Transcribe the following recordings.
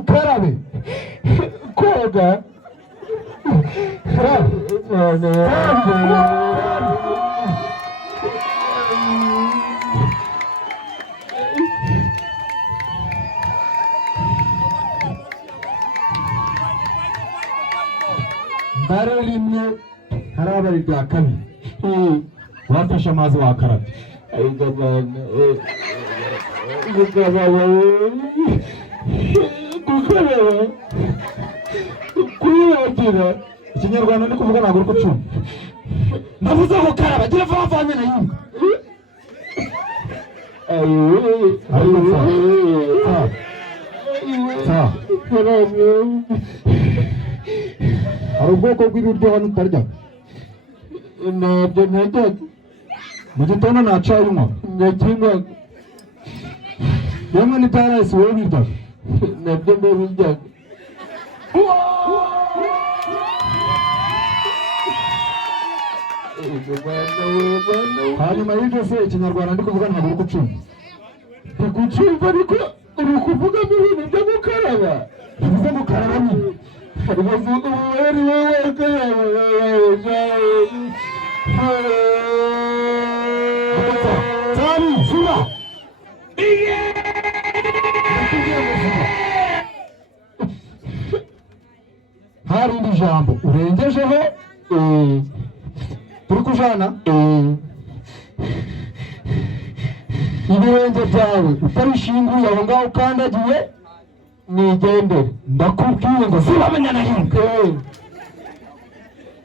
ukarabe koga mbare rimwe harabari rya kabiri wafashe amazi wakarabye gukaraba kwiyuhagira ikinyarwanda ndi kuvuga ntabwo uri kucumva ndavuze gukaraba gira vuba vuba nyine yumva hari ubwoko bw'ibiryo hano utarya ntabyo ntajyaga mu gitondo nta cayi unywa nakinywaga yemwe n'ibyarahise wowe biryaga nabyo ndabiryaga hanyuma y'ibyo se ikinyarwanda ndi kuvuga ntabwo uri kucumva kucumva ariko uri kuvugamo ibintu byo gukaraba bivuze gukaraba nyine ubuvuga ubuheri wowe gukaraba Tari, vuba! Hari indi jambo urengejeho turi kujana ibirenge byawe utabishinguye aho ngaho ukandagiye nigendere ndakubwiye ngo vuba abanyanahinga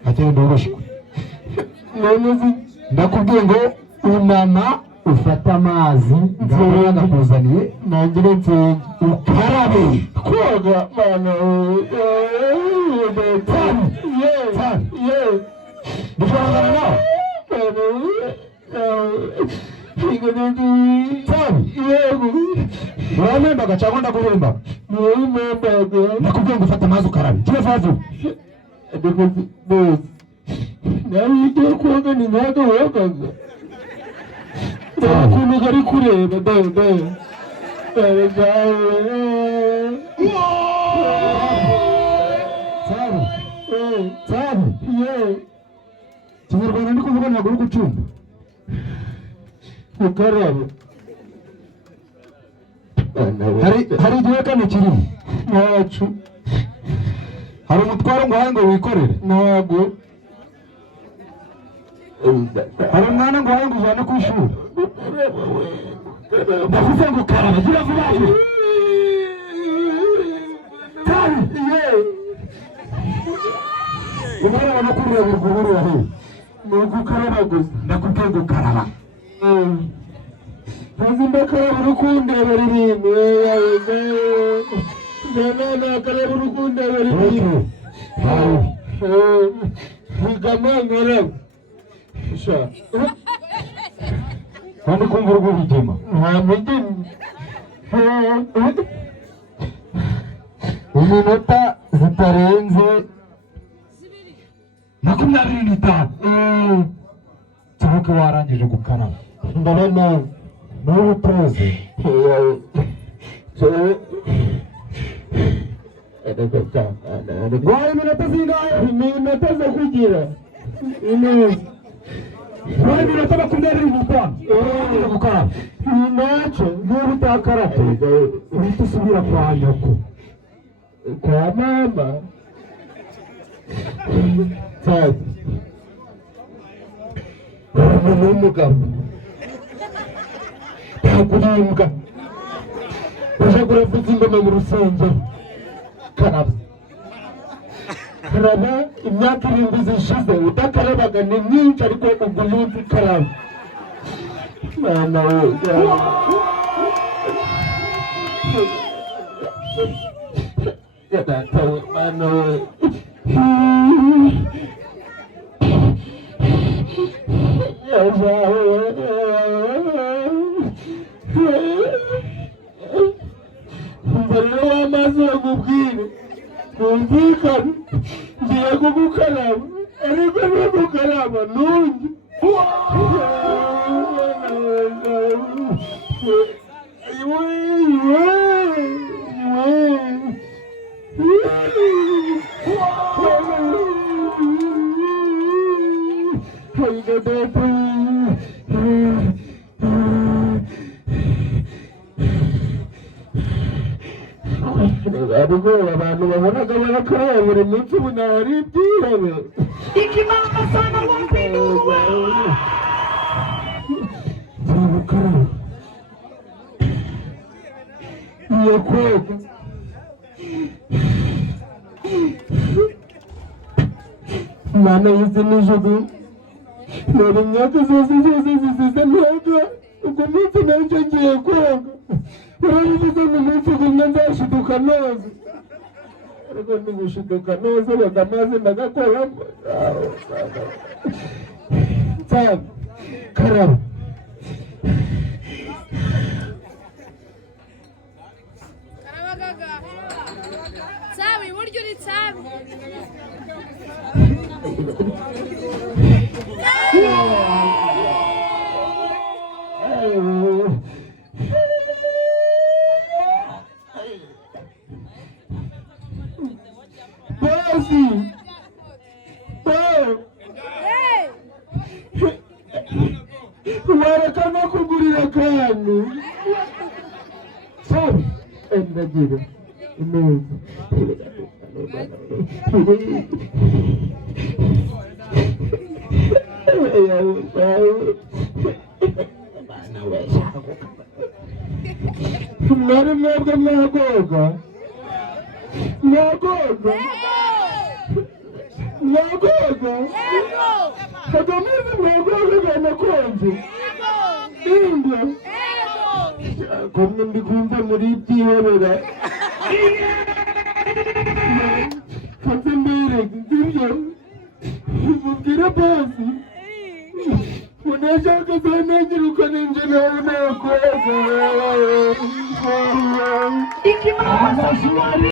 agenda urushwe ndakubwiye ngo unama ufata amazi nzira nakuzaniye nangire nzenge ukarabe koga mana dushangana nawe uramembaga cyangwa ndaguhembaga ndakubwiye ngo ufata amazi ukarabe gira vuba nawe ugiye koga ni ntabwo wogaga ukuntu ari kureba dawe Sabe, ikinyarwanda ndi kuvuga ntabwo uri gucumba ukaraba hari igihe kane kirimo ntacu hari umutwaro ngo uhaye ngo wikorere ntabwo hari umwana ngo uhaye ngo ujyane ku ishuri ndavuze ngo ukaraba gira vuba vuba umwana no kureba urwuri wahe ni ugukaraba gusa ndakubwiye gukaraba ntazi ndakaraba urukundeba ririmbe nakaraba urukundeba ririmbe higama nkaraba kandi kumva urw'ubugema nta mugeni iminota zitarenze 25 cyangwa warangije gukaraba ndabona n'ubu utoze wawe iminota zingahe iminota zo kugira wawe iminota 25 gukaraba ntacyo n'ubu utakarabye uhita usubira kwa nyoko kwa mama Sabe? Umugabo ntaguhimbwa uje kuravuza ingoma mu rusengero karaba imyaka 7 zishize udakarabaga ni myinshi ariko ubwo umunsi karaba mwana we yadatawe mwana we umbariro w'amazi bakubwire kumvikane ngiye kugukaraba ariko nugukaraba nungi ariko abantu bahoraga barakaraba buri munsi ubu nawe ari ibyihebe. Ikimama sana mupinduwe. Zabukaraba iyo koga Mana yize nijoro nari imyaka zose zisize ntoga ubwo munsi nacyo ngiye koga urabivuze ngo umunsi umwe nzashiduka noza ariko ntigushiduka noza baga amazi ndagakoramo cyane karaba Sabe, iburyo uri sabe. Bosi! Warekana kugurira akantu sabe ndagira ineza mwari mwebwe mwagoga Kagamizi mwagoga ganakonje Ingo kumwe ndikumva muri ibyihebera kanze mbere ngibyo mubwire bosi unashaka sana ngiruka ninjye nawe nakoga Ikimama sana